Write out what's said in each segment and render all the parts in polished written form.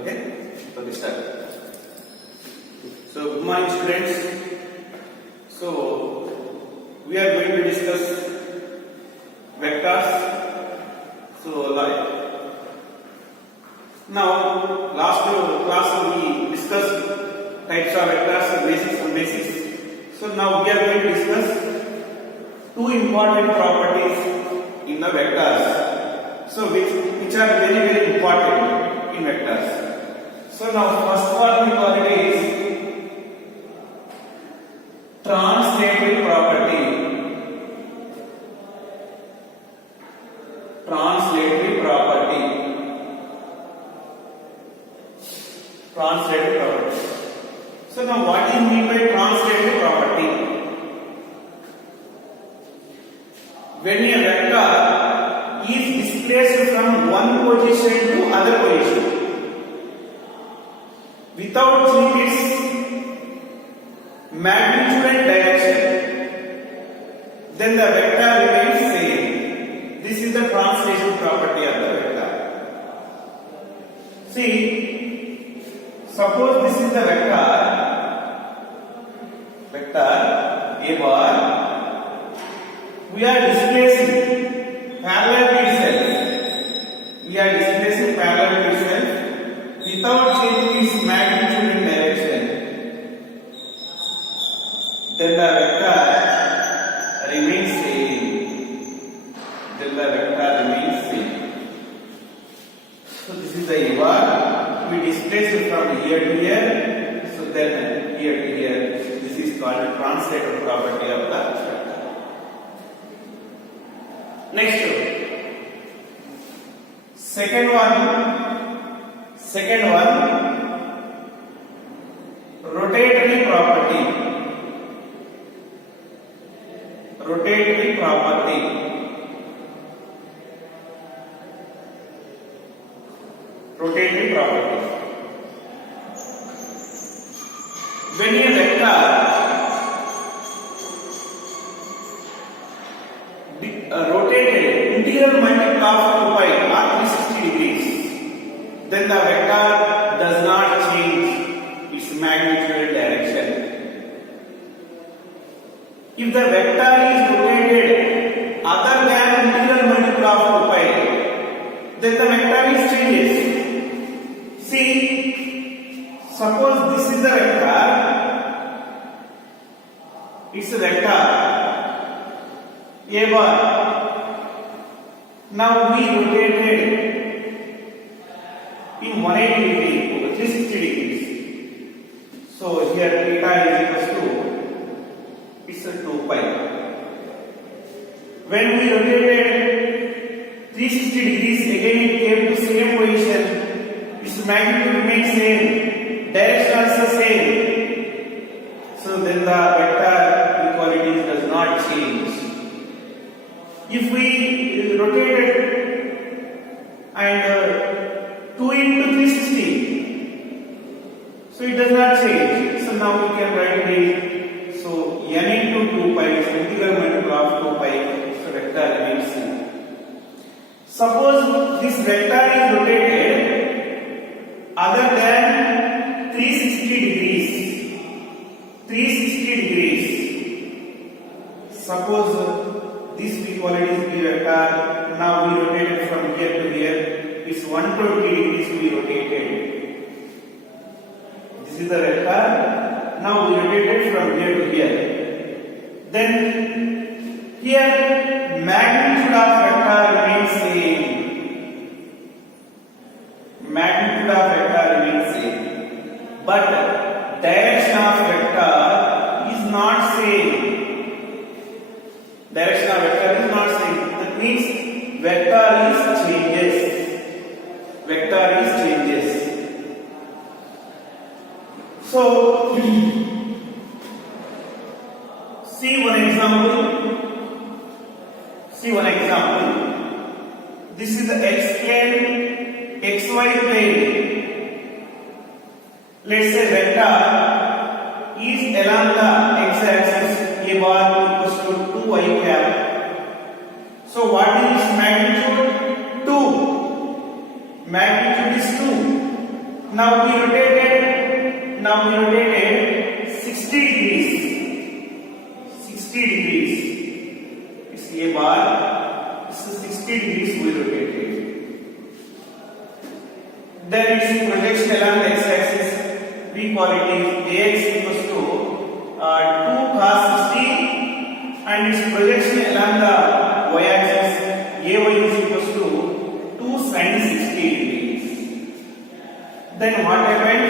Okay, so we start. So good morning students. So we are going to discuss vectors. So like now last class we discussed types of vectors and basics. So now we are going to discuss two important properties in the vectors. So which are very important in vectors. So now first one we call it is translative property. Translative property. Translative property. So now what do you mean by translative property? When a vector is displaced from one position to other position without changing its magnitude and direction, then the vector remains same. This is the translation property of the vector. See, suppose this is the vector A bar. We are displacing parallel to itself. We are displacing parallel to itself without changing its magnitude and direction. Then the vector remains same. Then the vector remains same. So this is the A bar. We displace it from here to here. So then here to here. This is called a translative property of the vector. Next, second one, rotatory property. Rotatory property. Rotatory property. When a vector rotated integral multiple of 2 pi or 360 degrees, then the vector does not change its magnitude and direction. If the vector is rotated other than integral multiple of 2 pi, then the vector is changes. See, suppose this is the vector, it's a vector A bar. Now we rotated in 180 degree, 360 degrees. So here theta is equals to, it's a 2 pi. When we rotated 360 degrees, again it came to same position. Its magnitude remains same, direction also same. So then the vector equality does not change. If we rotate it and 2 into 360, so it does not change. So now we can write it. So n into 2 pi is integral multiple of 2 pi. So vector remains same. Suppose this vector is rotated other than 360 degrees. 360 degrees. Suppose this equality is B vector. Now we rotate it from here to here. It's 120 degrees we rotated. This is the vector. Now we rotate it from here to here. Then here magnitude of vector remains same. Magnitude of vector remains same. But direction of vector is not same. Direction of vector is not same. That means vector is changes. Vector is changes. So see one example. See one example. This is the x plane, xy plane. Let's say vector is along the x-axis. A bar equals to 2 cap. So what is its magnitude? 2. Magnitude is 2. Now we rotated 60 degrees. 60 degrees. It's a bar. It's 60 degrees we rotated. Then its projection along the x-axis, we call it ax equals to 2 cos 60, and its projection along the y-axis, ay is equals to 2 sin 60 degrees. Then what happened?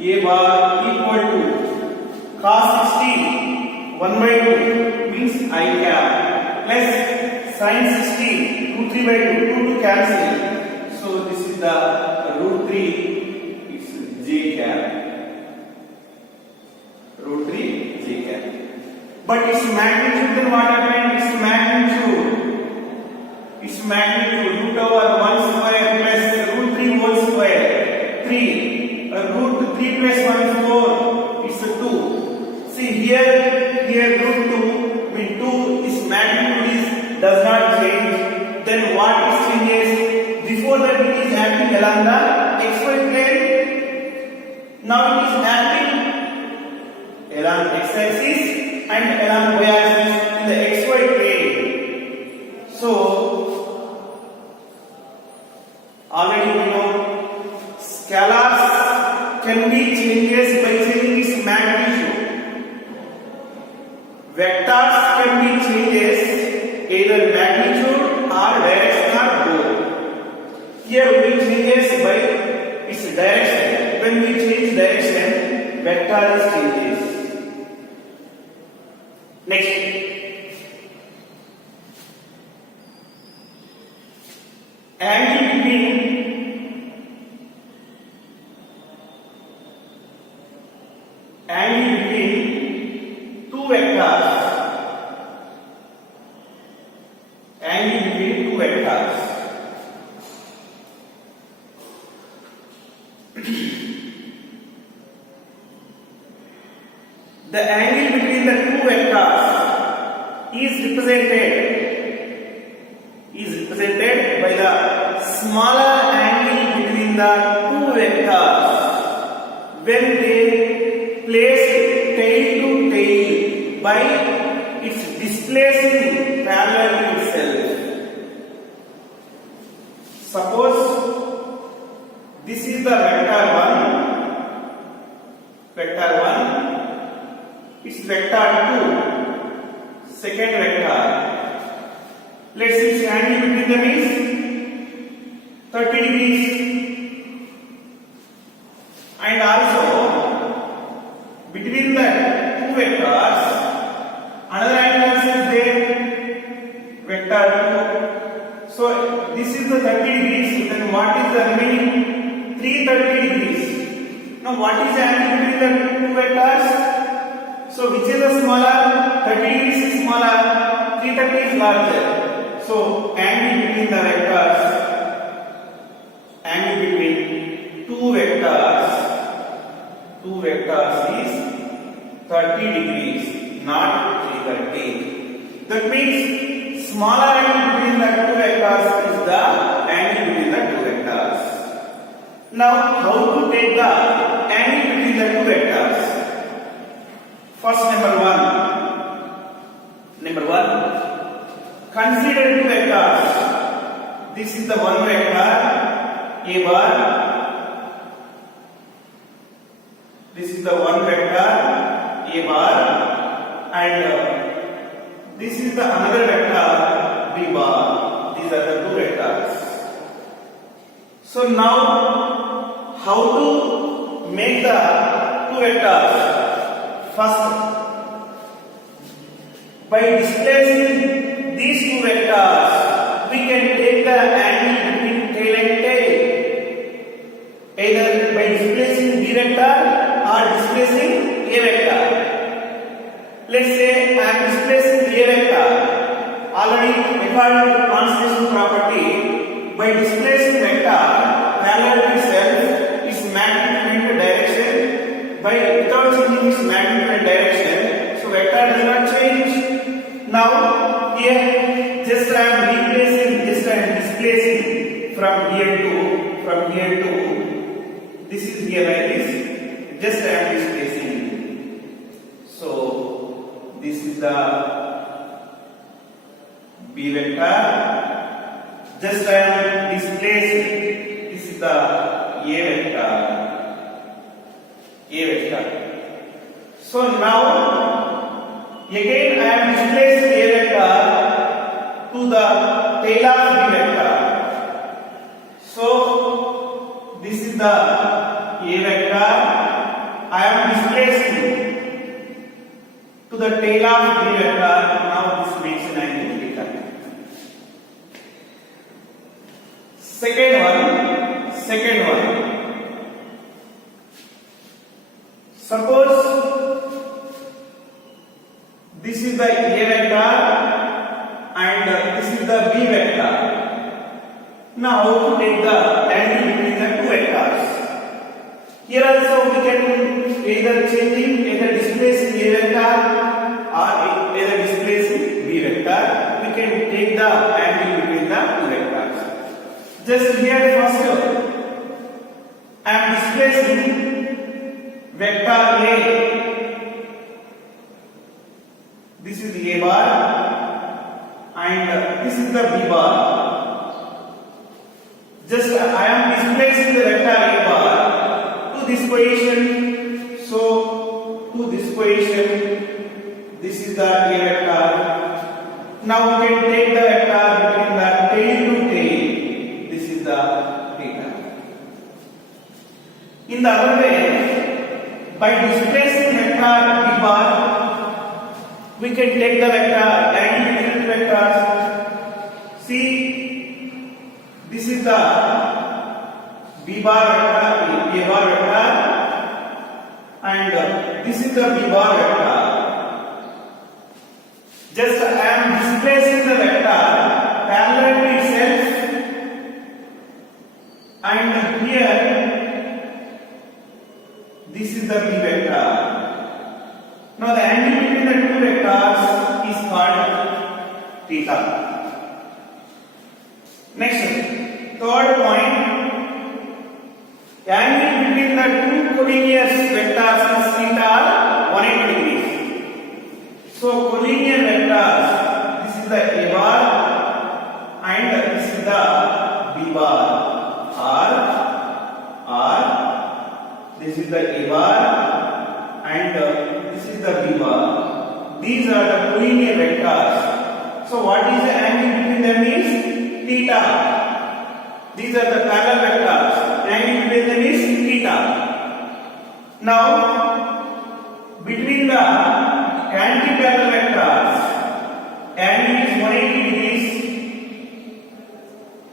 A bar equal to cos 60 1 by 2 means I cap plus sin 60 2 3 by 2 2 to cancel. So this is the root 3, it's j cap. Root 3 j cap. But its magnitude, then what happened? Its magnitude root over 1 square plus root 3 whole square 3. Root 3 plus 1 is 4. It's 2. See here root 2 with 2, its magnitude does not change. Then what is changes? Before that it is acting along the xy plane. Now it is acting along x-axis and along y-axis in the xy plane. So already we know scalars can be changes by changing its magnitude. Vectors can be changes either magnitude or direction or both. Here we changes by its direction. When we change direction, vector is changes. Next, angle between two vectors. Angle between two vectors. The angle between the two vectors is represented by the smaller angle between the two vectors when they place tail to tail by its displacing parallel to itself. Suppose this is the vector 1, it's vector 2, second vector. Let's see its angle between them is 30 degrees. And also between the two vectors, another angle is there, vector 2. So this is the 30 degrees. Then what is the remaining 330 degrees? Now what is the angle between the two vectors? So which is the smaller? 30 degrees is smaller, 330 is larger. So angle between the vectors, angle between two vectors is 30 degrees, not 330. That means smaller angle between the two vectors is the angle between the two vectors. Now how to take the angle between the two vectors? First, number one, consider two vectors. This is the one vector a bar. This is the one vector a bar, and this is the another vector b bar. These are the two vectors. So now how to make the two vectors? First, by displacing these two vectors, we can take the angle between tail and tail, either by displacing b vector or displacing a vector. Let's say I am displacing a vector. Already according to translation property, by displacing vector parallel to itself, its magnitude and direction, by without changing its magnitude and direction, so vector does not change. Now here just I am displacing from here to this is here like this. Just I am displacing. So this is the B vector. Just I am displacing. This is the A vector. A vector. So now again I am displacing A vector to the tail of B vector. So this is the A vector. I am displacing to the tail of B vector. Now this makes an angle theta. Second one. Suppose this is the A vector and this is the B vector. Now how to take the angle between the two vectors? Here also we can either displacing A vector or either displacing B vector. We can take the angle between the two vectors. Just here first I am displacing vector A. This is A bar and this is the B bar. Just I am displacing the vector A bar to this position. So to this position, this is the A vector. Now we can take the vector between the tail to tail. This is the theta. In the other way, by displacing vector B bar, we can take the vector angle between the vectors. See, this is the B bar vector, A bar vector, and this is the B bar vector. Just I am displacing the vector parallel to itself, and here this is the B vector. Now the angle between the two vectors is called theta. Next, third point, the angle between the two collinear vectors is theta 180 degrees. So collinear vectors, this is the A bar and this is the B bar, or this is the A bar and this is the B bar. These are the collinear vectors. So what is the angle between them is theta. These are the parallel vectors. Angle between them is theta. Now between the anti-parallel vectors, angle is 180 degrees.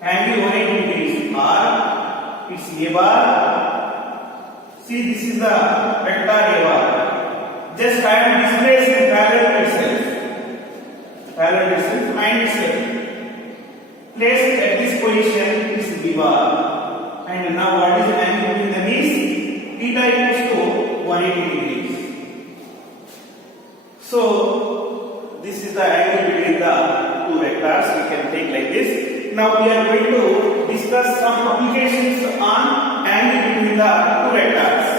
Angle 180 degrees, or it's A bar. See, this is the vector A bar. Just I am displacing parallel to itself, and it's placed at this position is B bar. And now what is the angle between them is theta equals to 180 degrees. So this is the angle between the two vectors. We can take like this. Now we are going to discuss some applications on angle between the two vectors.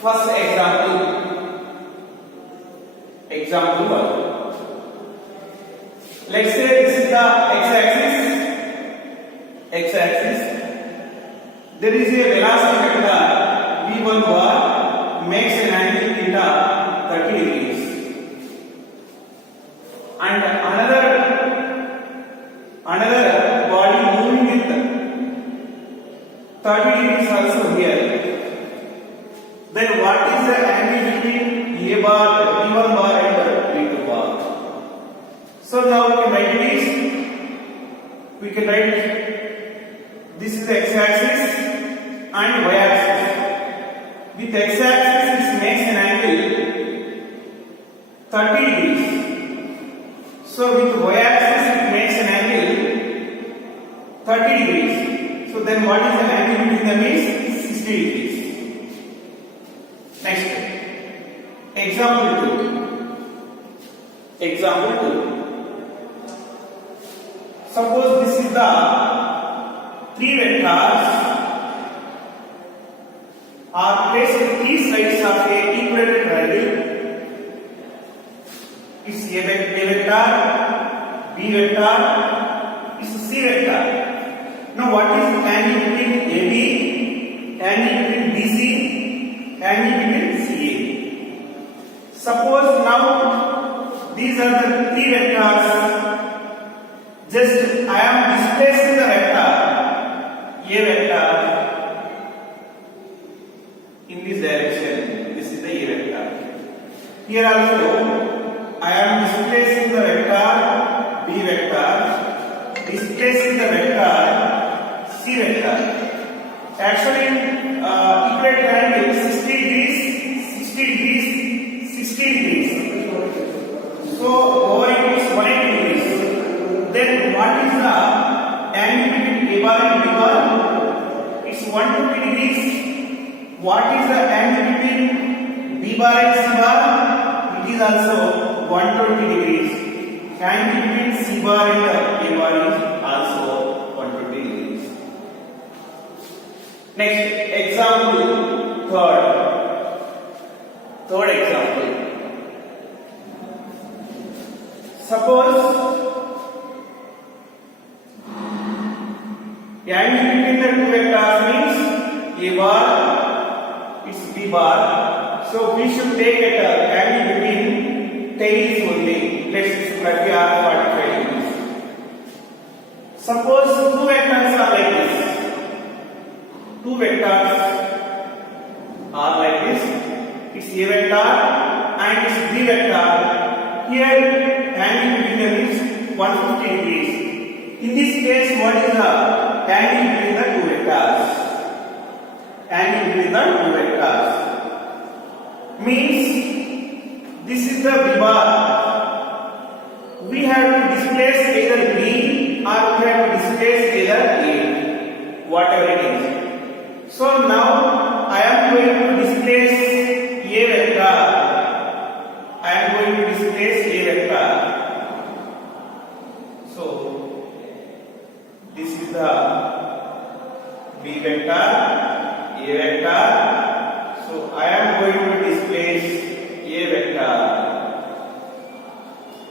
First example 1. Let's say this is the x-axis. There is a velocity vector v1 bar makes an angle theta 30 degrees, and another body moving with 30 degrees also here. Then what is the angle between A bar, V1 bar and V2 bar? So now we can write this. We can write this is the x-axis and y-axis. With x-axis it makes an angle 30 degrees. So with y-axis it makes an angle 30 degrees. So then what is the angle between them is 60 degrees. Next, example 2. Example 2. Suppose this is the three vectors are placed at three sides of a equilateral triangle. It's A vector, B vector, it's C vector. Now what is the angle between AB, angle between BC, angle between CA? Suppose now these are the three vectors. Just I am displacing the vector A vector in this direction. This is the A vector. Here also I am displacing the vector B vector, displacing the vector C vector. Actually, equilateral triangle 60 degrees, 60 degrees, 60 degrees. So over it is 180 degrees. Then what is the angle between A bar and B bar? It's 120 degrees. What is the angle between B bar and C bar? It is also 120 degrees. Angle between C bar and A bar is also 120 degrees. Next example, third example. Suppose the angle between the two vectors means A bar, it's B bar. So we should take an angle between tails only. Let's let me ask 45 degrees. Suppose two vectors are like this. Two vectors are like this. It's A vector and it's B vector. Here angle between them is 150 degrees. In this case, what is the angle between the two vectors? Angle between the two vectors means this is the B bar. We have to displace either B or we have to displace either A, whatever it is. So now I am going to displace A vector. I am going to displace A vector. So this is the B vector, A vector. So I am going to displace A vector.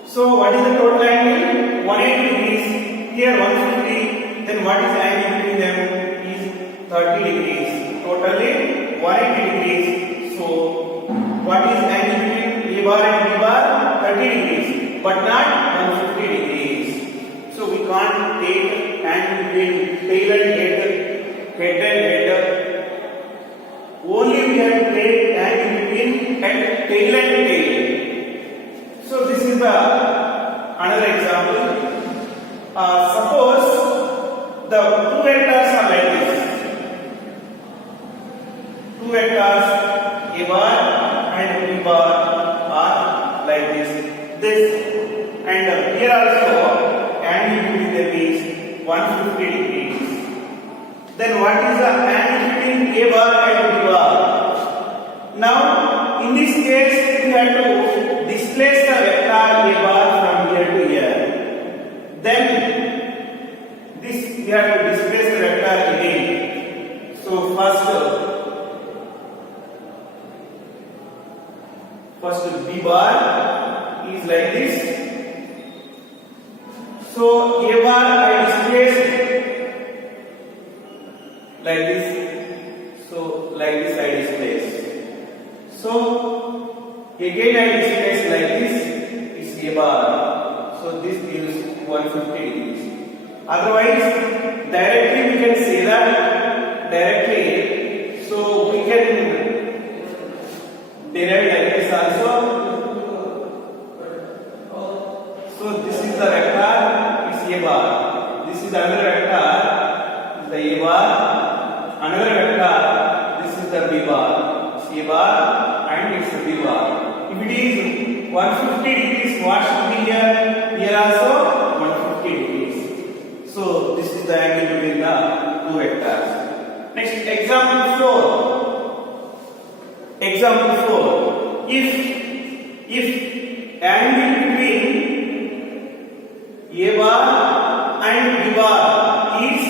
So what is the total angle? 180 degrees. Here 150. Then what is the angle between them? Is 30 degrees. Totally 180 degrees. So what is angle between A bar and B bar? 30 degrees. But not 150 degrees. So we can't take angle between tail and head and head. Only we have to take angle between tail and tail. So this is the another example. Suppose the two vectors are like this. Two vectors A bar and B bar are like this. And here also angle between them is 150 degrees. Then what is the angle between A bar and B bar? Now in this case we have to displace the vector A bar from here to here. Then this we have to displace the vector again. So first B bar is like this. So A bar I displace like this. So like this I displace. So again I displace like this. It's A bar. So this gives 150 degrees. Otherwise, directly we can say that directly. So we can derive like this also. So this is the vector. It's A bar. This is another vector. The A bar. Another vector. This is the B bar. C bar and it's a B bar. If it is 150 degrees, what should be here? Here also 150 degrees. So this is the angle between the two vectors. Next, example 4. Example 4. If angle between A bar and B bar is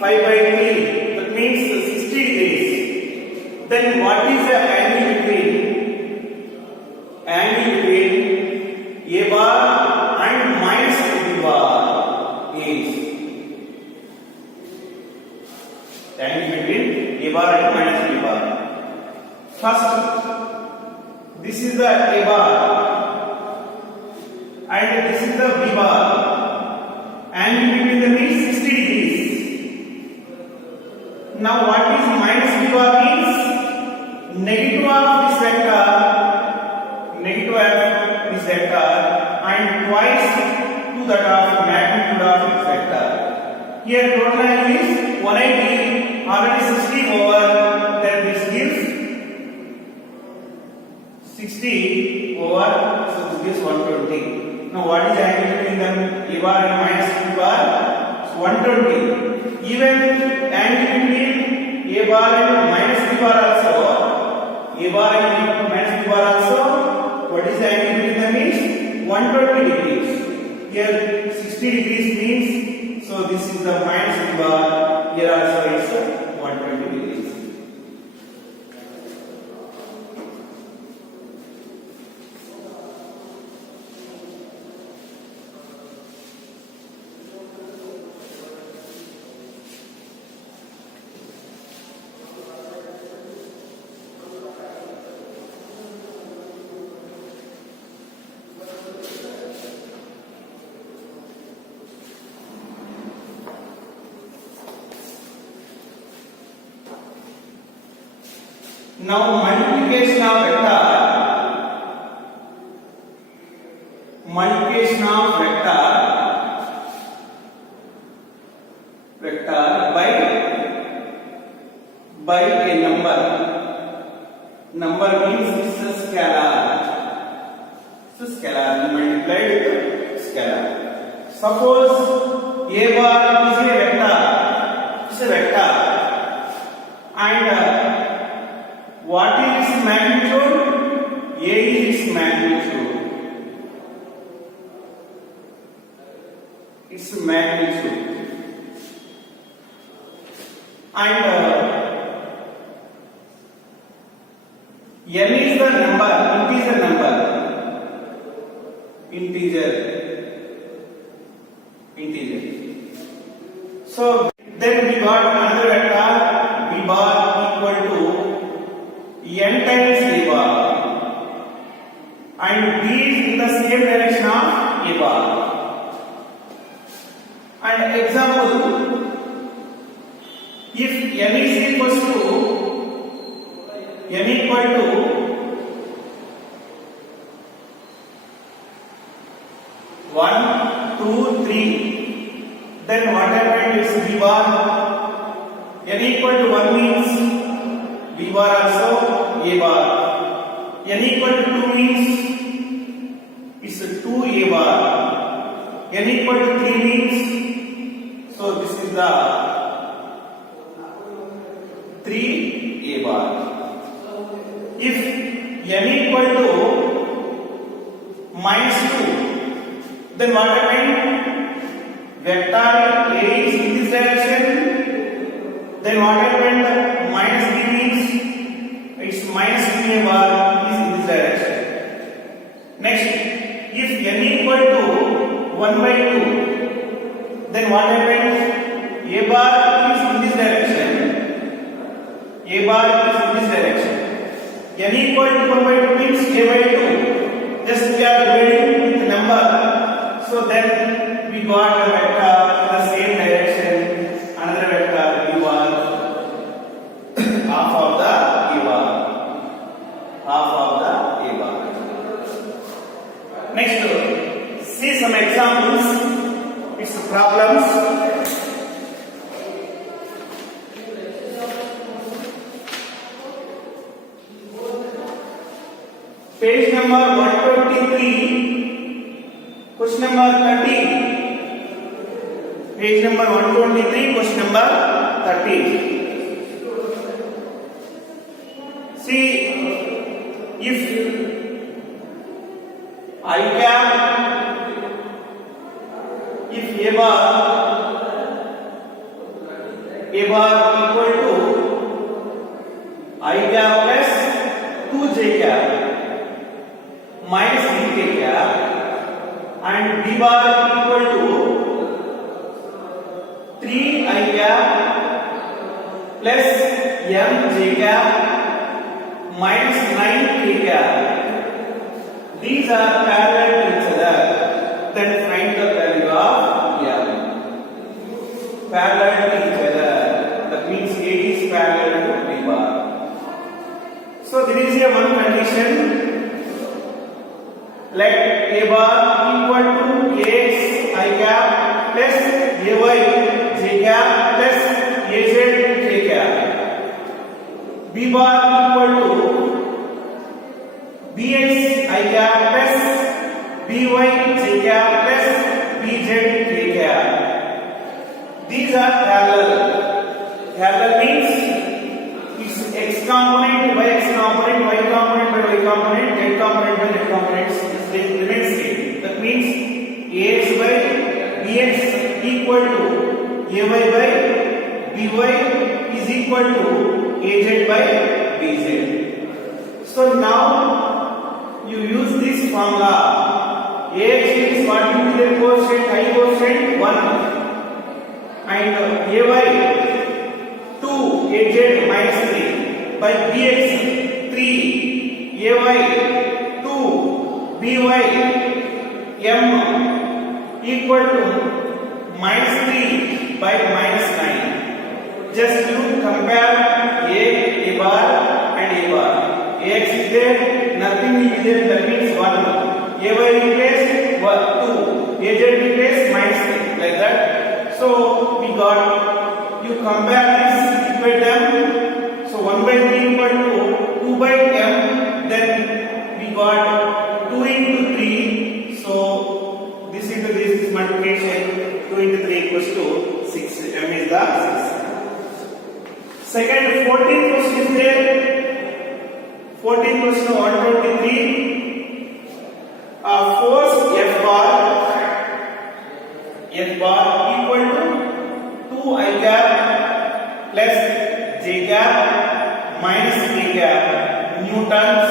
5/3, that means 60 degrees. Then what is the angle between A bar and minus B bar is? Angle between A bar and minus B bar. First, this is the A bar and this is the B bar. Angle between them is 60 degrees. Now what is minus B bar means? Negative of this vector, and twice to that of magnitude of this vector. Here total angle is 180, already 60 over, then this gives 60 over, so this gives 120. Now what is the angle between them? A bar and minus B bar? So 120. Even angle between A bar and minus B bar also, A bar and minus B bar also, what is the angle between them is 120 degrees. Here 60 degrees means, so this is the minus B bar, here also it's 120 degrees. Now multiplication of vector by a number. Number means it's a scalar. It's a scalar, multiplied with scalar. Suppose A bar is a vector. It's a vector. And what is its magnitude? A is its magnitude. Its magnitude. And n is the number, integer number. Integer. So then we got another vector B bar equal to n times A bar, and B is in the same direction of A bar. And example, if n is equal to 1, 2, 3, then what happened is B bar. N equal to 1 means B bar also A bar. N equal to 2 means it's 2 A bar. N equal to 3 means, so this is the 3 A bar. If n equal to minus 2, then what happened? Vector A is in this direction. Then what happened? Minus B means it's minus B A bar is in this direction. Next, if n equal to 1/2, then what happens? A bar is in this direction. A bar is in this direction. N equal to 1/2 means A/2. Just we are dividing with number. So then we got a vector in the same direction. Another vector B bar, half of the A bar. Next, see some examples. It's problems. Page number 123, question number 30. Page number 123, question number 30. See, if I cap, if A bar equal to I cap plus 2J cap minus BK cap, and B bar equal to 3I cap plus MJ cap minus 9K cap. These are parallel to each other. Then find the value of M. Parallel to each other. That means A is parallel to B bar. So there is a one condition. Let A bar equal to AX I cap plus AY J cap plus AZ K cap. B bar equal to BX I cap plus BY J cap plus BZ K cap. These are parallel. Parallel means it's X component by X component, Y component by Y component, Z component by Z component remains same. That means AX by BX equal to AY by BY is equal to AZ by BZ. So now you use this formula. AX is what will be the quotient, I quotient 1, and AY 2, AZ minus 3 by BX 3, AY 2, BY M equal to minus 3 by minus 9. Just you compare A bar and A bar. AX is there, nothing is there, that means 1. AY replace 2, AZ replace minus 3, like that. So we got, you compare this, equate them. So 1 by 3 equal to 2 by M, then we got 2 into 3. So this into this multiplication, 2 into 3 equals to 6. M is the 6. Second, 14th question is there. 14th question 123. Force F bar equal to 2I cap plus J cap minus K cap newtons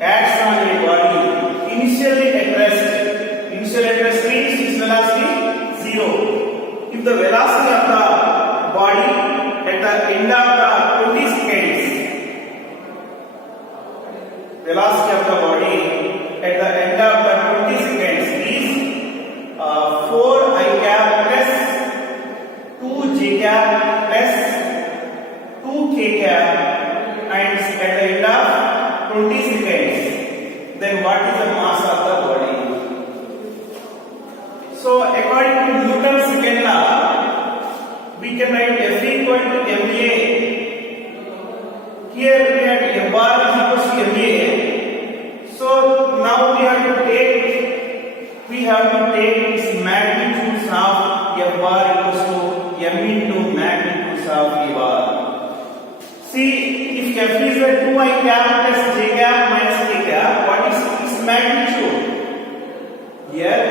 acts on a body initially at rest. Initial at rest means its velocity 0. If the velocity of the body at the end of the 20 seconds, velocity of the body at the end of the 20 seconds is 4I cap plus 2J cap plus 2K cap, and at the end of 20 seconds, then what is the mass of the body? So according to Newton's second law, we can write F equal to ma. Here we have F bar is equal to ma. So now we have to take its magnitudes of F bar equals to m into magnitudes of A bar. See, if F is a 2I cap plus J cap minus K cap, what is its magnitude? Here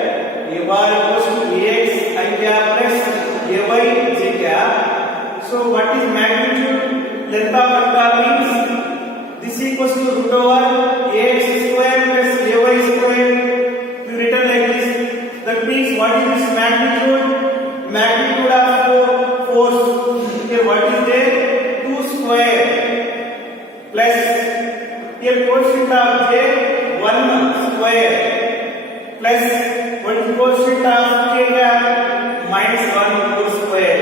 A bar equals to AX I cap plus AY J cap. So what is magnitude? Length of vector means this equals to root over AX square plus AY square. You written like this. That means what is its magnitude? Magnitude of force. Here what is there? 2 square plus here quotient of J 1 square plus what is quotient of K cap minus 1 whole square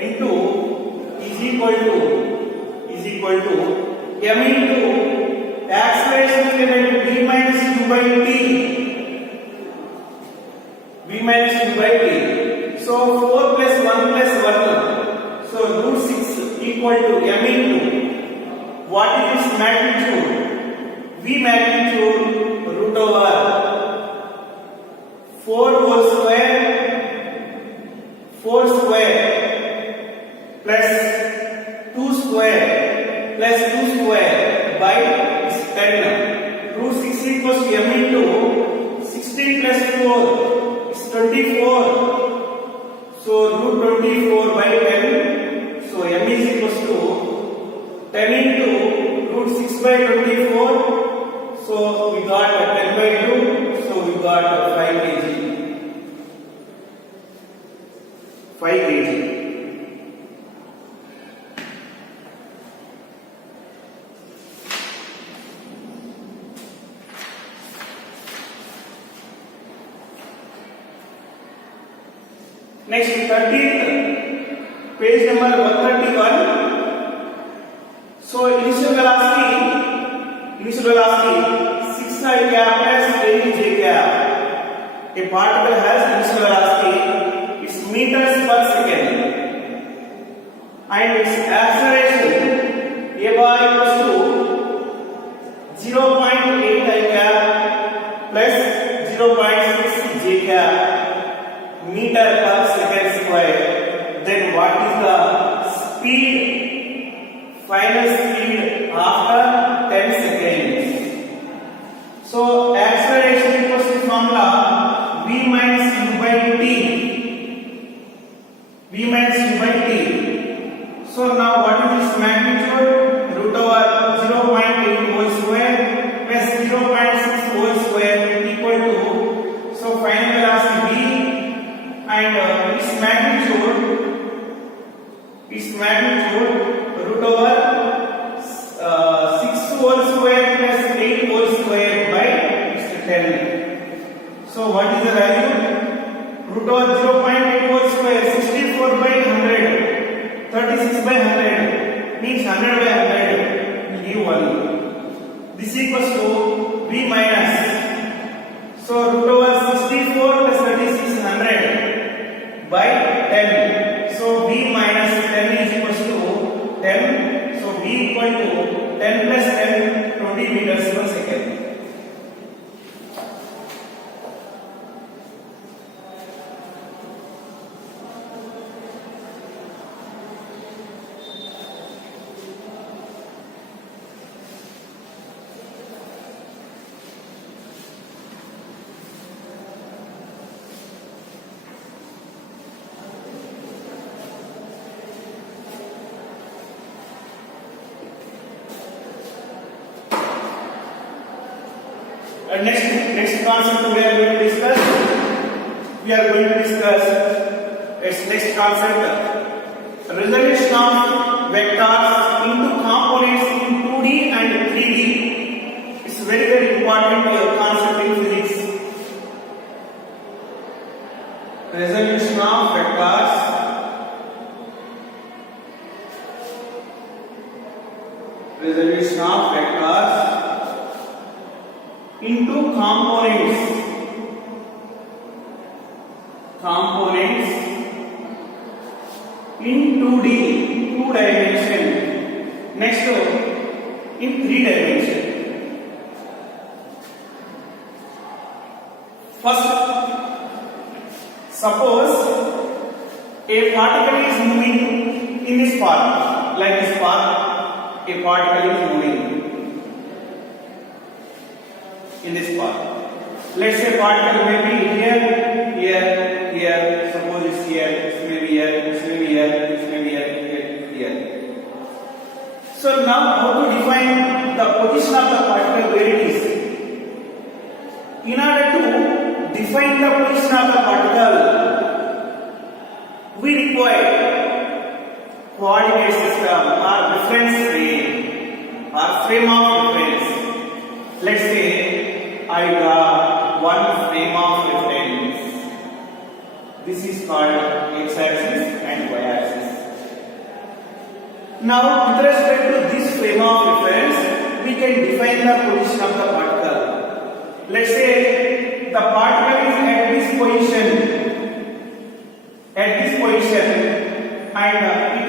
into is equal to m into acceleration element v minus u by t. V minus u by t. So 4 plus 1 plus 1. So root 6 equal to m into what is its magnitude? V magnitude 4. So we got 10 by 2. So we got 5 kg. 5 kg. Next 13th, page number 131. So initial velocity 6 I cap plus 8 j cap. A particle has initial velocity, it's meters per second, and its acceleration a bar equals to 0.8 I cap plus 0.6 j cap meter per second square. Then what is the speed, final speed after 10 seconds? So acceleration equals to formula v minus u by t. V minus u by t. So now what is this magnitude? Root over 0.8 whole square plus 0.6 whole square equal to, so final velocity v and its magnitude root over 6 whole square plus 8 whole square by 10. So what is the value? Root over 0.8 whole square, 64 by 100, 36 by 100 means 100 by 100 will give 1. This equals to v minus, so root over 64 plus 36 100 by 10. So v minus 10 is equals to 10. So v equal to 10 plus 10, 20 meters per second. Next concept we are going to discuss. Its next concept, resolution of vectors into components in 2D and 3D. It's very important concept in physics. Resolution of vectors into components in 2D, 2 dimension. Next in 3 dimension. First, suppose a particle is moving in this path, like this path, a particle is moving in this path. Let's say particle may be here. Suppose it's here, this may be here, this may be here, this may be here. So now how to define the position of the particle where it is? In order to define the position of the particle, we require coordinate system or reference frame or frame of reference. Let's say I draw one frame of reference. This is called x-axis and y-axis. Now, with respect to this frame of reference, we can define the position of the particle. Let's say the particle is at this position, and it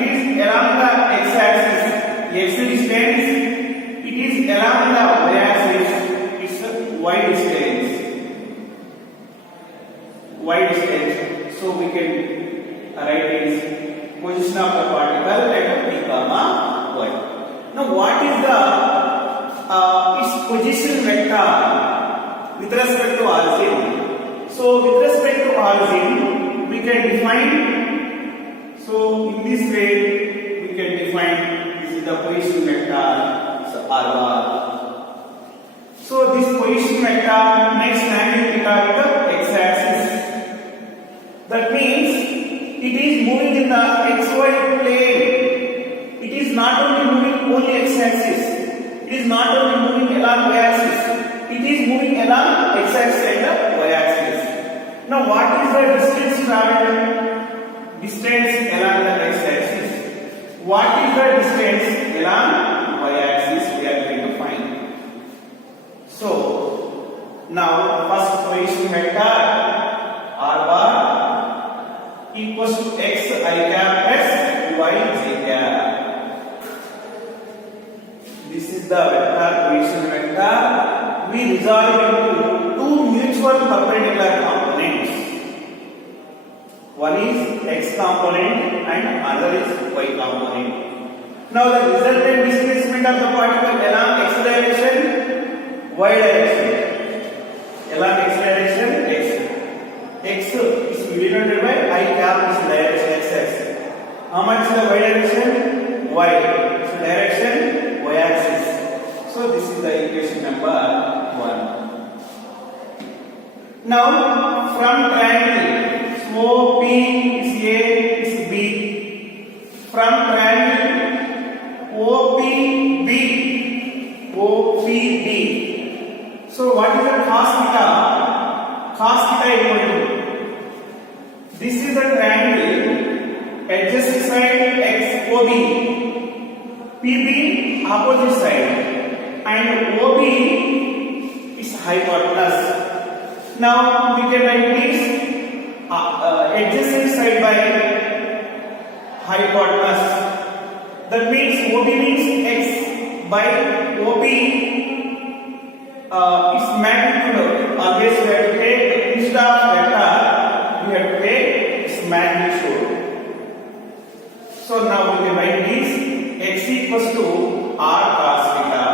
is along the x-axis, x distance. It is along the y-axis, it's y distance. So we can write its position of the particle at p comma y. Now what is the its position vector with respect to origin? So with respect to origin, we can define. So in this way, we can define this is the position vector. So r bar. x-axis and the y-axis. Now what is the distance traveled? Distance along the x-axis. What is the distance along y-axis we are going to find. So now first position vector r bar equals to x I cap plus y j cap. This is the vector position vector. We resolve into two mutual perpendicular components. One is x component and another is y component. Now the resultant displacement of the particle along x direction, y direction. Along x direction, x is denoted by I cap is direction x-axis. How much is the y direction? Y. So direction y axis. So this is the equation number 1. Now from triangle, so P is A is B. From triangle OPB, OPB. So what is the cos theta? Cos theta equal to, this is a triangle, adjacent side XOB, PB opposite side, and OB is hypotenuse. Now we can write this adjacent side by hypotenuse. That means OB means x by OB its magnitude. Always we have to take instead of vector, we have to take its magnitude. So now we can write this x equals to r cos theta.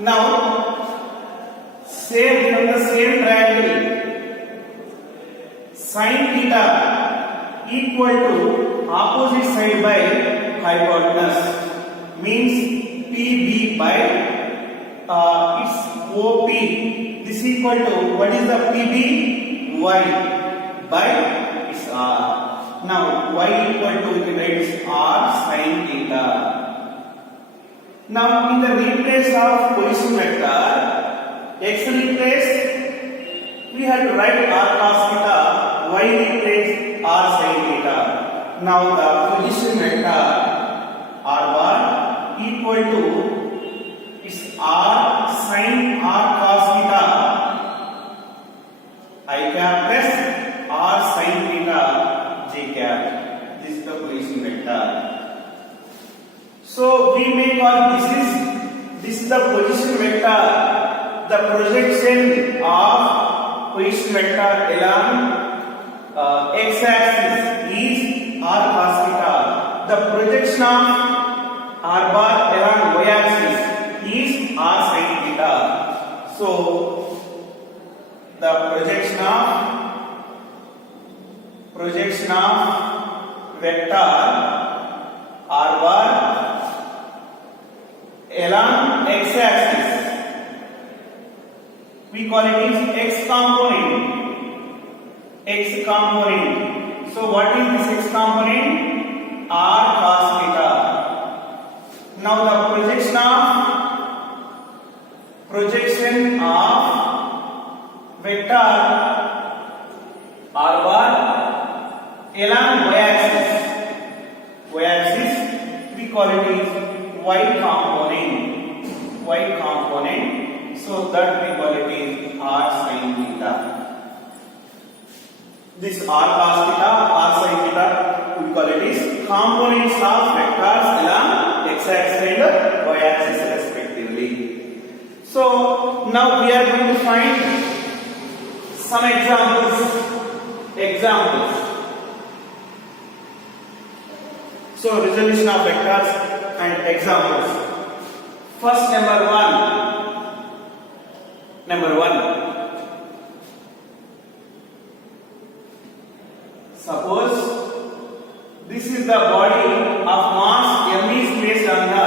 Now, same from the same triangle, sin theta equal to opposite side by hypotenuse means PB by its OP. This equal to, what is the PB? Y by its R. Now y equal to, we can write this R sin theta. Now in the replace of position vector, x replace, we have to write r cos theta, y replace r sin theta. Now the position vector r bar equal to is r sin r cos theta I cap plus r sin theta j cap. This is the position vector. So we may call this is the position vector. The projection of position vector along x-axis is r cos theta. The projection of r bar along y-axis is r sin theta. So the projection of vector r bar along x-axis, we call it is x component. So what is this x component? R cos theta. Now the projection of vector r bar along y-axis, we call it is y component. So that we call it is r sin theta. This r cos theta, r sin theta, we call it is components of vectors along x-axis and y-axis respectively. So now we are going to find some examples. So resolution of vectors and examples. First, number one. Suppose This is the body of mass m is placed on the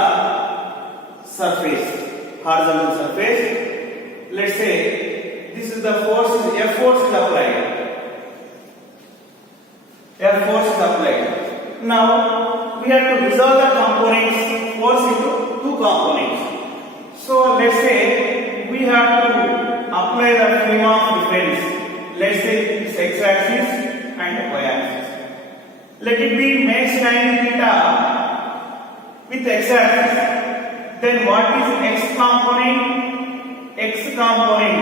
surface, horizontal surface. Let's say this is the force, F force is applied. F force is applied. Now we have to resolve the components force into two components. So let's say we have to apply the frame of reference. Let's say this x-axis and y-axis. Let it be max sin theta with x-axis. Then what is x component? X component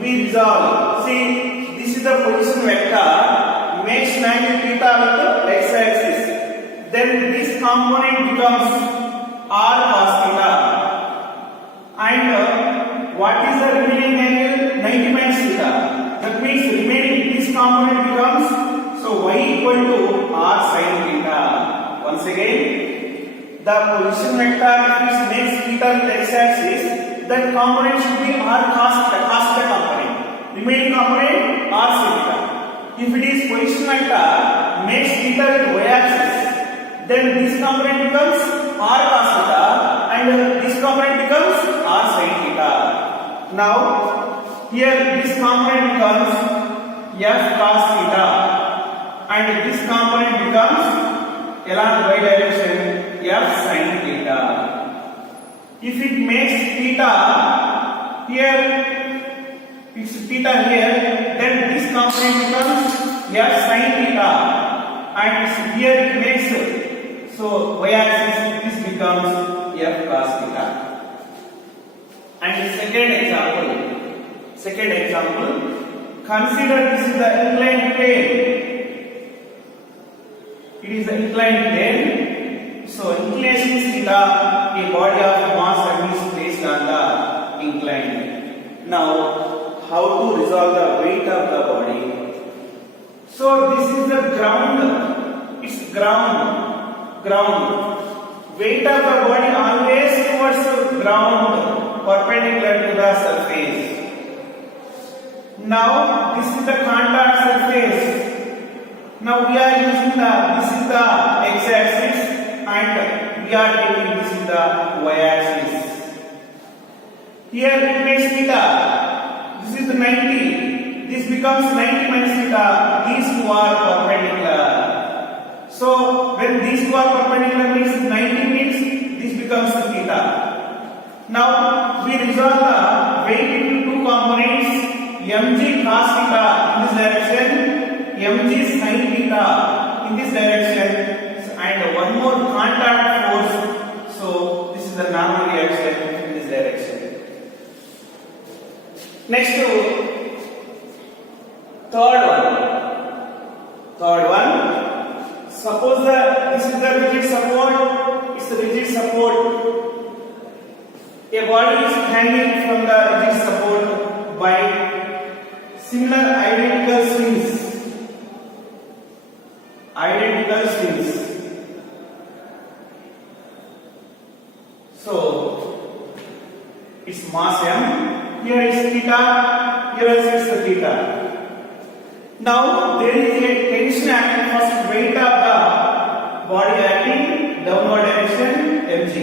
we resolve. See, this is the position vector max sin theta with the x-axis. Then this component becomes r cos theta. And what is the remaining angle? 90 minus theta. That means remaining this component becomes, so y equal to r sin theta. Once again, the position vector is makes theta with x-axis. That component should be r cos theta component. Remaining component r sin theta. If it is position vector makes theta with y-axis, then this component becomes r cos theta and this component becomes r sin theta. Now here this component becomes f cos theta and this component becomes along y direction f sin theta. If it makes theta here, it's theta here, then this component becomes f sin theta and here it makes, so y-axis this becomes f cos theta. And second example, consider this is the inclined plane. It is the inclined plane. So inclination is theta, a body of mass is placed on the inclined. Now how to resolve the weight of the body? So this is the ground. It's ground. Weight of the body always towards the ground, perpendicular to the surface. Now this is the contact surface. Now we are using this is the x-axis and we are taking this is the y-axis. Here it makes theta. This is the 90. This becomes 90 minus theta. These two are perpendicular. So when these two are perpendicular means 90 means this becomes theta. Now we resolve the weight into two components, mg cos theta in this direction, mg sin theta in this direction, and one more contact force. So this is the normal reaction in this direction. Next to third one. Suppose this is the rigid support. It's the rigid support. A body is hanging from the rigid support by similar identical strings. So it's mass m. Here is theta. Here is the theta. Now there is a tension acting, first weight of the body acting downward direction mg.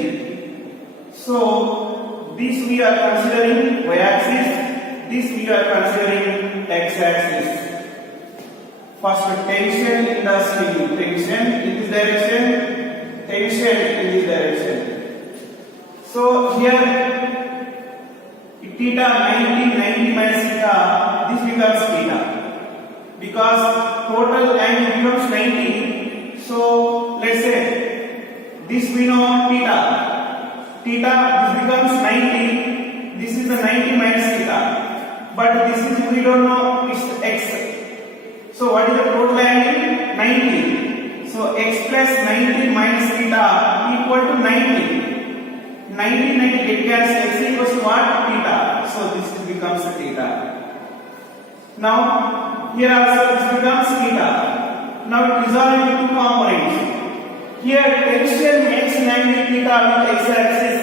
So this we are considering y-axis, this we are considering x-axis. First tension in the string, tension in this direction, tension in this direction. So here theta 90 minus theta, this becomes theta. Because total angle becomes 90, so let's say this we know theta, this becomes 90, this is the 90 minus theta, but this is we don't know, it's x. So what is the total angle? 90. So x plus 90 minus theta equal to 90. 90 get cancelled, x equals to what? Theta. So this becomes theta. Now here also this becomes theta. Now it resolves into two components. Here tension makes an angle theta with x-axis.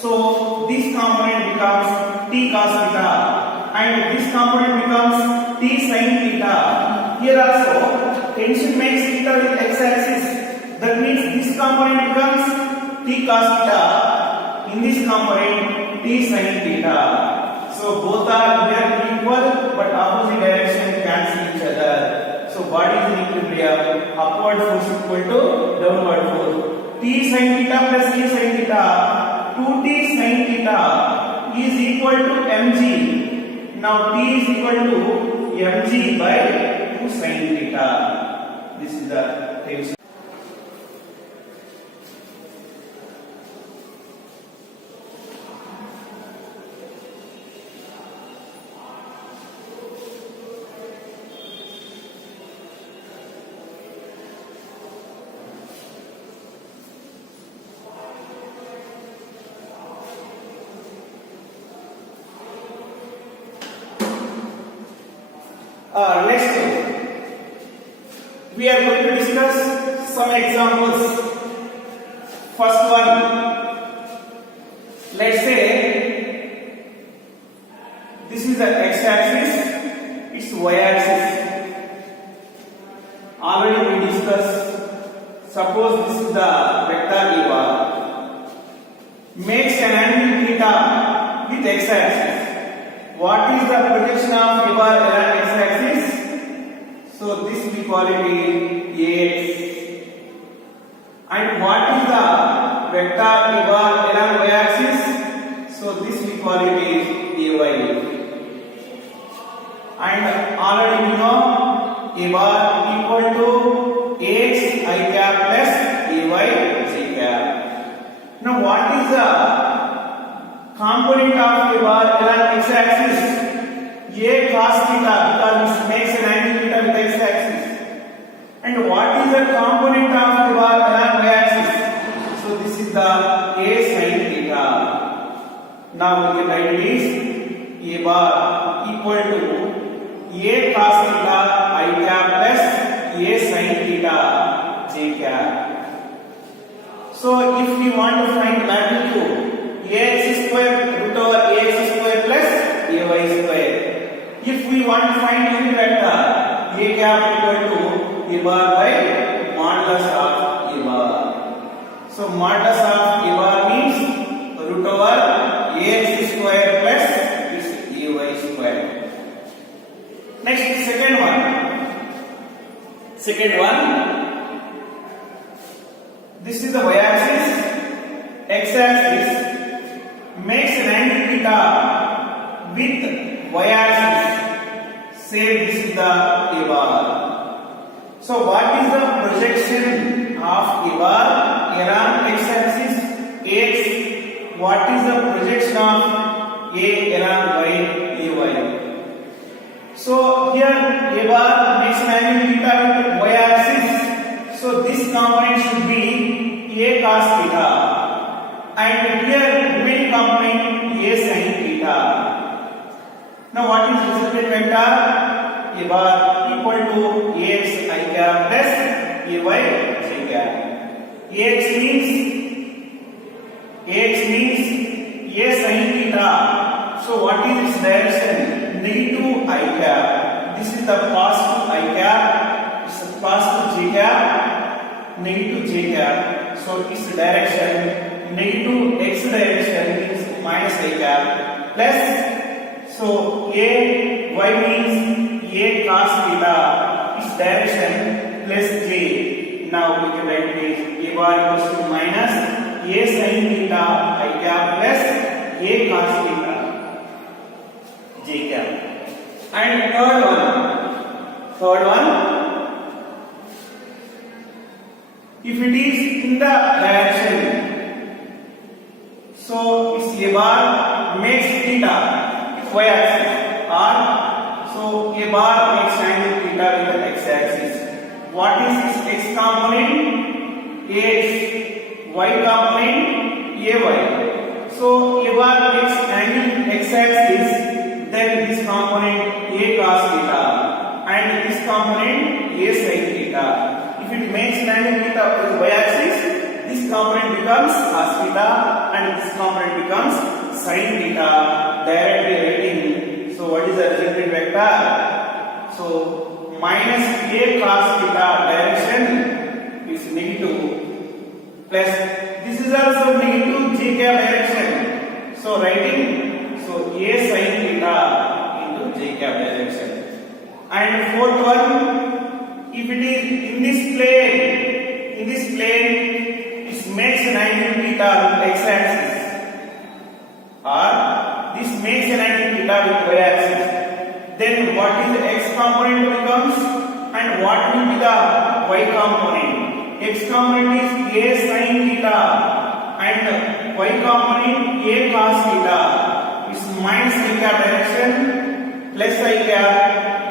So this component becomes t cos theta and this component becomes t sin theta. Here also tension makes theta with x-axis. That means this component becomes t cos theta. In this component, t sin theta. So both are here equal, but opposite direction cancel each other. So body is in equilibrium. Upward force equal to downward force. T sin theta plus t sin theta. 2t sin theta is equal to mg. Now t is equal to mg by 2 sin theta. This is the tension. Next, we are going to discuss some examples. First one, let's say this is the x-axis, it's y-axis. Already we discussed. Suppose this is the vector A bar, makes an angle theta with x-axis. What is the projection of A bar along x-axis? So this we call it Ax. And what is the vector A bar along y-axis? So this we call it Ay. And already we know A bar equal to Ax I cap plus Ay j cap. Now what is the component of A bar along x-axis? A cos theta, because it makes an angle theta with x-axis. And what is the component of A bar along y-axis? So this is the A sin theta. Now we can write this A bar equal to A cos theta I cap plus A sin theta j cap. So if we want to find magnitude, ax square root over ax square plus ay square. If we want to find unit vector, a cap equal to A bar by modulus of A bar. So modulus of A bar means root over ax square plus ay square. Next, second one. This is the y-axis, x-axis makes an angle theta with y-axis. Say this is the A bar. So what is the projection of A bar along x-axis? X. What is the projection of A along y? Ay. So here A bar makes an angle theta with y-axis. So this component should be A cos theta. And here remaining component A sin theta. Now what is resultant vector? A bar equal to Ax I cap plus Ay j cap. Ax means A sin theta. So what is its direction? Negative I cap. This is the positive I cap. It's the positive j cap. Negative j cap. So its direction negative x direction means minus I cap plus. So y means A cos theta, its direction plus j. Now we can write this A bar equals to minus A sin theta I cap plus A cos theta j cap. And third one, if it is in the direction, so its A bar makes theta y-axis, or so A bar makes angle theta with the x-axis. What is its x component? X. Y component ay. So A bar makes angle x-axis, then this component A cos theta, and this component A sin theta. If it makes an angle theta with y-axis, this component becomes cos theta, and this component becomes sin theta. Directly writing. So what is the resultant vector? So minus a cos theta direction is negative plus this is also negative j cap direction. So writing so a sin theta into j cap direction. And fourth one, if it is in this plane it makes an angle theta with x axis or this makes an angle theta with y axis, then what is the x component becomes and what will be the y component? X component is a sin theta and y component a cos theta. Is minus j cap direction plus I cap.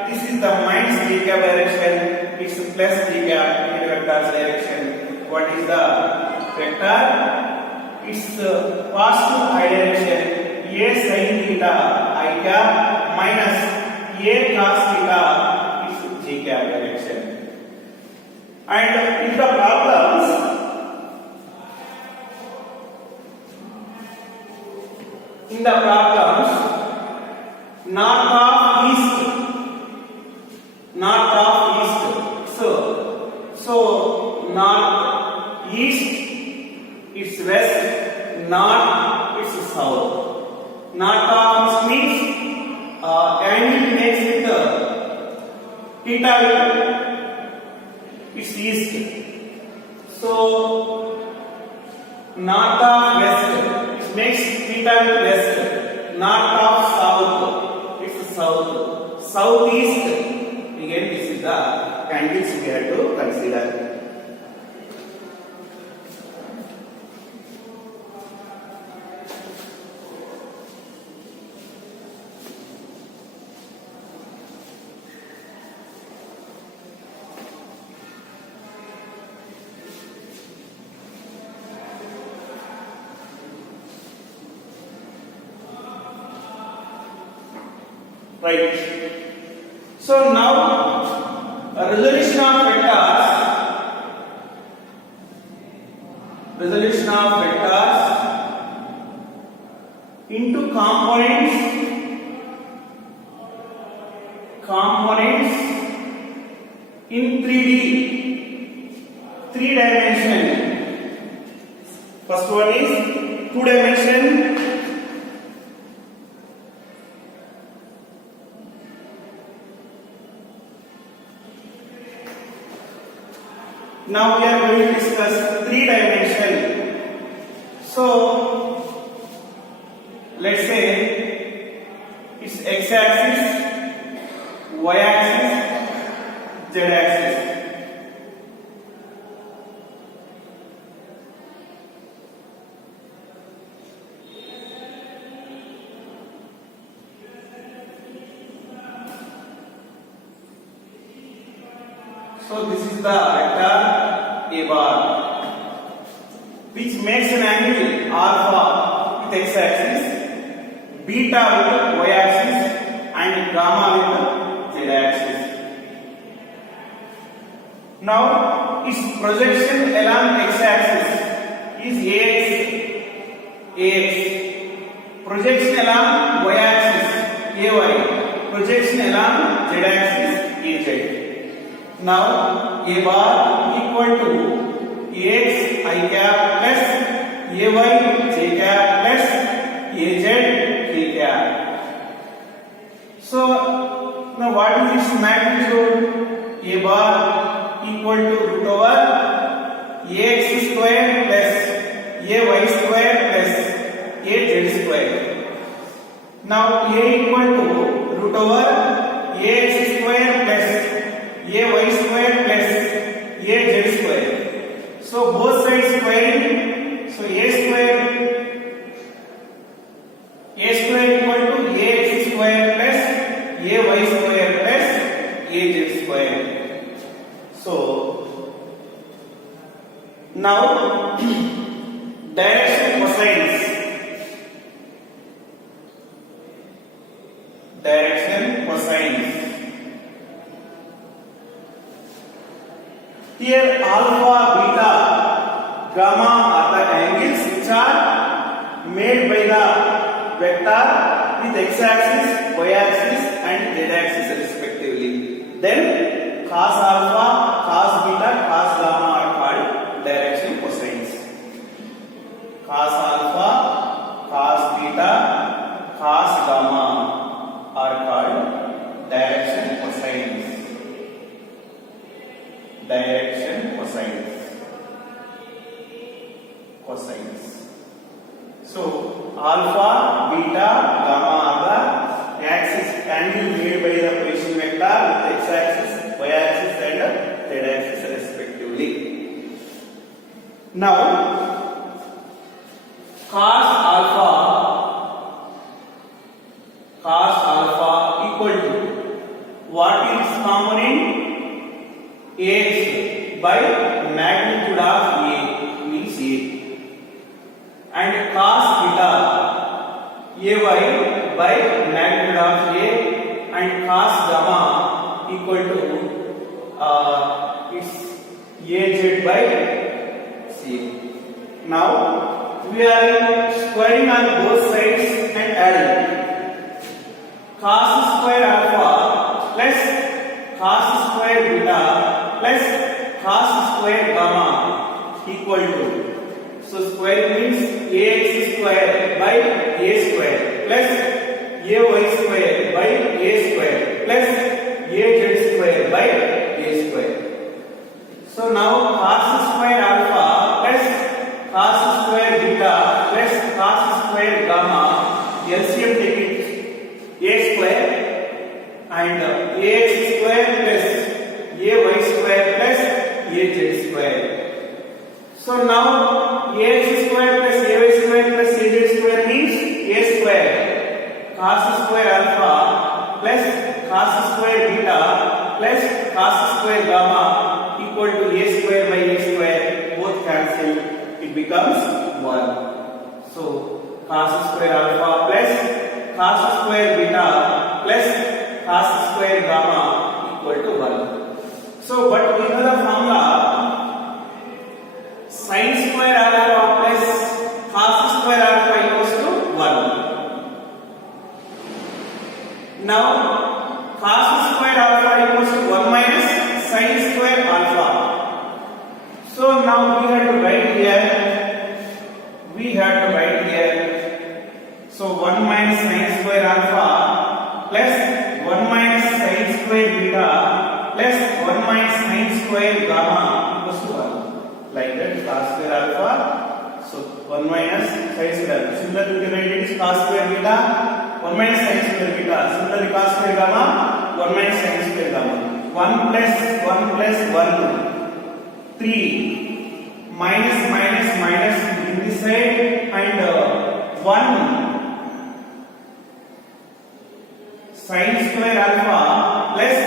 This is the minus j cap direction. It's plus j cap in vector's direction. What is the vector? It's positive I direction. A sin theta I cap minus a cos theta is j cap direction. And in the problems, north of east. So north east it's west, north it's south. North of east means angle makes it theta it's east. So north of west it makes theta with west. North of south it's south. Southeast again this is the angles we have to consider. Right. So now resolution of vectors into components in 3D, 3 dimension. First one is 2 dimension. Now we are going to discuss 3 dimension. So let's say it's x axis, y axis, z axis. So this is the vector a bar which makes an angle alpha with x axis, beta with y axis and gamma with z axis. Now its projection along x axis is ax, projection along y axis ay, projection along z axis az. Now a bar equal to ax I cap plus ay j cap plus az k cap. So now what is its magnitude? A bar equal to root over ax square plus ay square plus az square. Now a equal to root over ax square plus ay square plus az square. So both sides squaring. So a square equal to ax square plus ay square plus az square. So now direction cosines. Here alpha, beta, gamma are the angles which are made by the vector with x axis, y axis and z axis respectively. Then direction cosines. So alpha, beta, gamma are the axis angle made by the position vector with x-axis, y-axis and z-axis respectively. Now cos alpha equal to what is component? Ax by magnitude of A means A, and cos beta ay by magnitude of A, and cos gamma equal to its Az by C. Now we are squaring on both sides and adding. Cos square alpha plus cos square beta plus cos square gamma equal to, so square means ax square by a square plus ay square by a square plus az square by a square. So now cos square alpha plus cos square beta plus cos square gamma, LCM take it a square and ax square plus ay square plus az square. So now ax square plus ay square plus az square means a square cos square alpha plus cos square beta plus cos square gamma equal to a square by a square, both cancel, it becomes 1. So cos square alpha plus cos square beta plus cos square gamma equal to 1. So but we know the formula sin square alpha plus cos square alpha equals to 1. Now cos square alpha equals to 1 minus sin square alpha. So now we have to write here. So 1 minus sin square alpha plus 1 minus sin square beta plus 1 minus sin square gamma equals to 1. Like that, cos square alpha. So 1 minus sin square. Similarly, we can write it as cos square beta 1 minus sin square beta. Similarly, cos square gamma 1 minus sin square gamma. 1 plus 1 3 minus in this side and 1 sin square alpha plus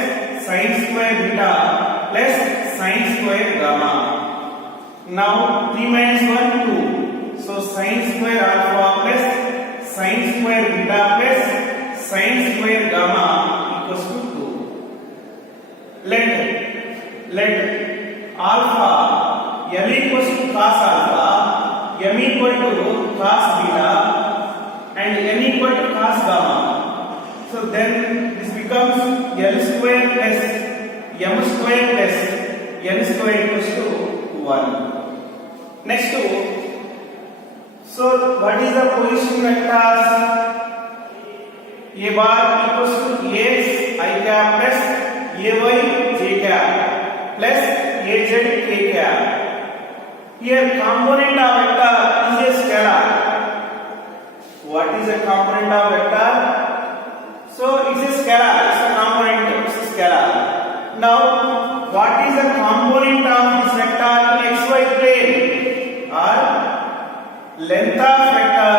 sin square beta plus sin square gamma. Now 3 minus 1 2. So sin square alpha plus sin square beta plus sin square gamma equals to 2. Let alpha m equals to cos alpha, m equal to cos beta and n equal to cos gamma. So then this becomes L square plus m square plus n square equals to 1. Next to, so what is the position vectors? A bar equals to ax I cap plus ay j cap plus az k cap. Here component of vector is a scalar. What is a component of vector? So it's a scalar. It's a component. It's a scalar. Now, what is the component of this vector in xy plane? Or length of vector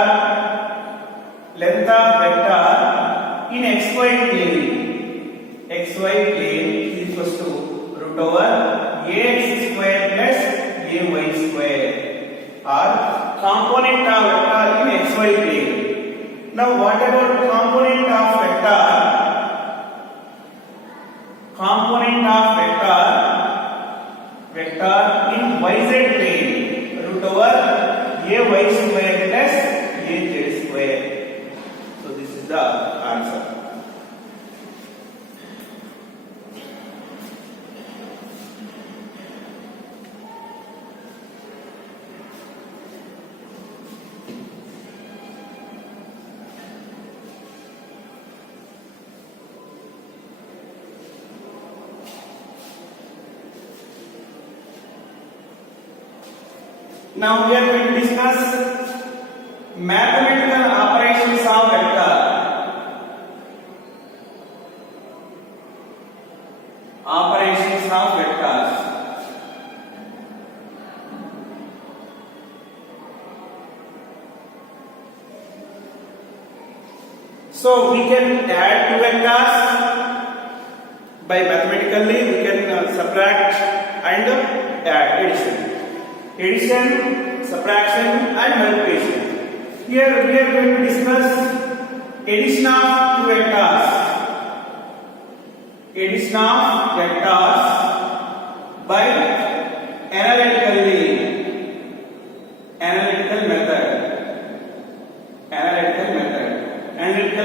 in xy plane. Xy plane is equals to root over ax square plus ay square, or component of vector in xy plane. Now what about component of vector? Component of vector in yz plane, root over ay square plus az square. So this is the answer. Now we are going to discuss mathematical operations of vector. Operations of vectors. So we can add two vectors by mathematically. We can subtract and add, addition, subtraction and multiplication. Here we are going to discuss addition of two vectors. Addition of vectors by analytical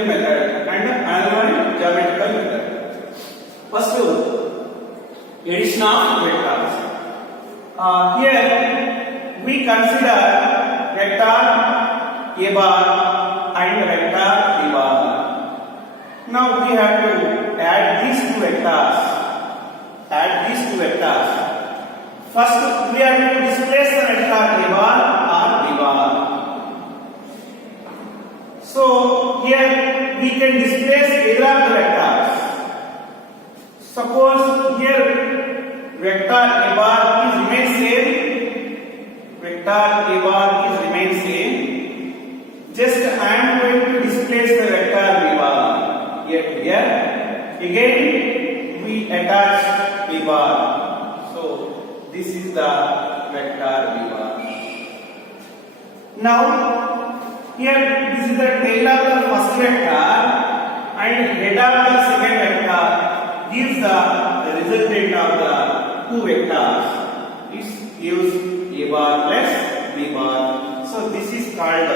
method and another one geometrical method. First, addition of vectors. Here we consider vector a bar and vector b bar. Now we have to add these two vectors. First, we are going to displace the vector a bar or b bar. So here we can displace either of the vectors. Suppose here vector a bar is remain same. Just I am going to displace the vector b bar. Here again we attach b bar. So this is the vector b bar. Now here this is the tail of the first vector and head of the second vector gives the resultant of the two vectors. It gives a bar plus b bar. So this is called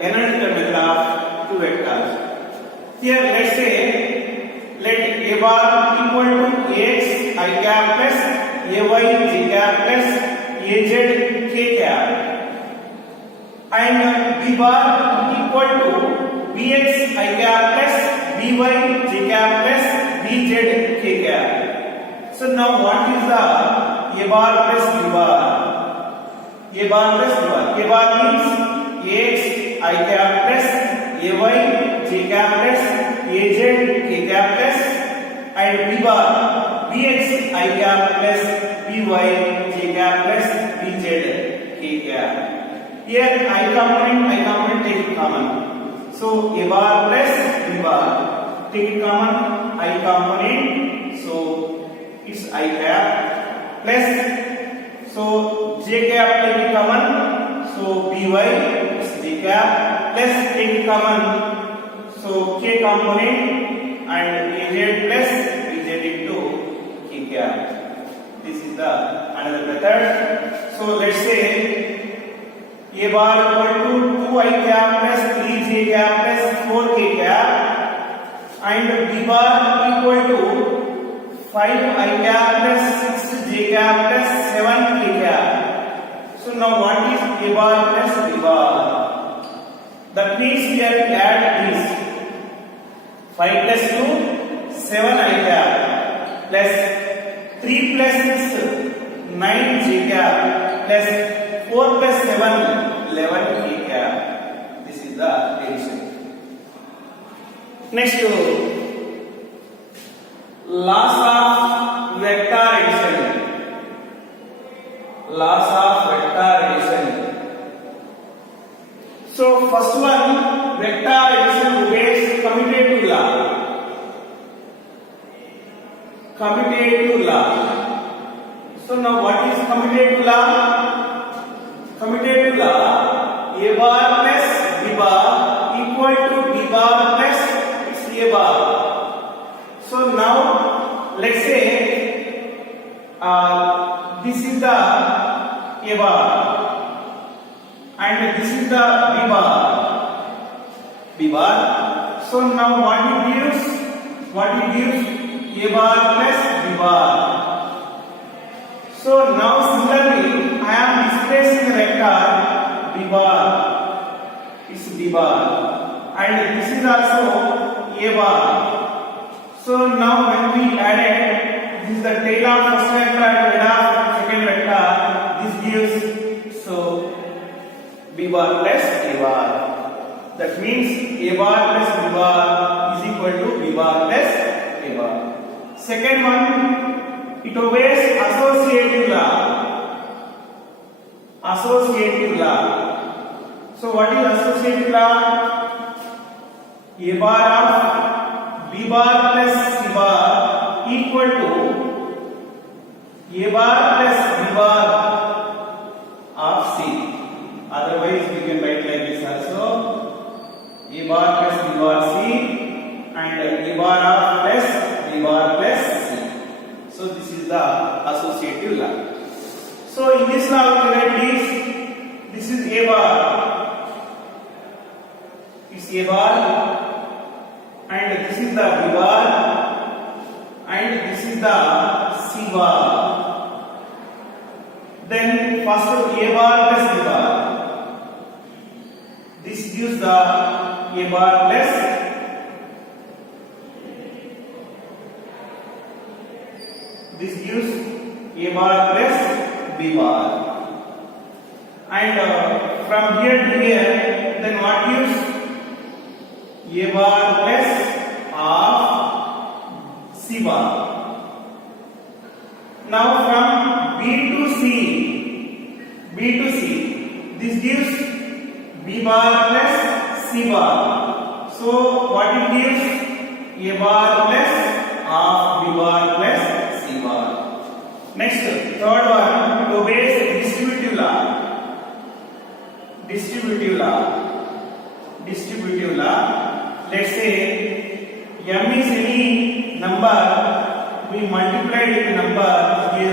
analytical method of two vectors. Here let's say let a bar equal to ax I cap plus ay j cap plus az k cap and b bar equal to bx I cap plus by j cap plus bz k cap. So now what is the a bar plus b bar? A bar plus b bar. A bar means ax I cap plus ay j cap plus az k cap plus and b bar bx I cap plus by j cap plus bz k cap. Here I component take it common. So a bar plus b bar take it common I component. So it's I cap plus so j cap take it common. So by is j cap plus take it common. So k component and az plus bz into k cap. This is the another method. So let's say a bar equal to 2 I cap plus 3 j cap plus 4 k cap and b bar equal to 5 I cap plus 6 j cap plus 7 k cap. So now what is a bar plus b bar? That means we have to add this 5 plus 2 7 I cap plus 3 plus 6 9 j cap plus 4 plus 7 11 k cap. This is the addition. Next, loss of vector addition. So first one, vector addition obeys commutative law. So now what is commutative law? Commutative law, a bar plus b bar equal to b bar plus c bar. So now let's say this is the a bar and this is the b bar. So now what it gives? A bar plus b bar. So now similarly I am displacing the vector b bar. It's b bar and this is also a bar. So now when we added this is the tail of first vector and head of second vector, this gives so A bar plus B bar is equal to B bar plus A bar. Second one, it obeys associative law. Associative law. So what is associative law? A bar of B bar plus C bar equal to A bar plus B bar of C. Otherwise we can write like this also. A bar plus B bar C and A bar of plus B bar plus C. So this is the associative law. So in this law we write this is A bar. It's A bar and this is the B bar and this is the C bar. Then first A bar plus B bar. This gives the A bar plus this gives A bar plus B bar. And from here to here, then what gives A bar plus of C bar. Now from B to C, this gives B bar plus C bar. So what it gives? A bar plus of B bar plus C bar. Next, third one, it obeys distributive law. Distributive law. Let's say M is any number we multiplied with number is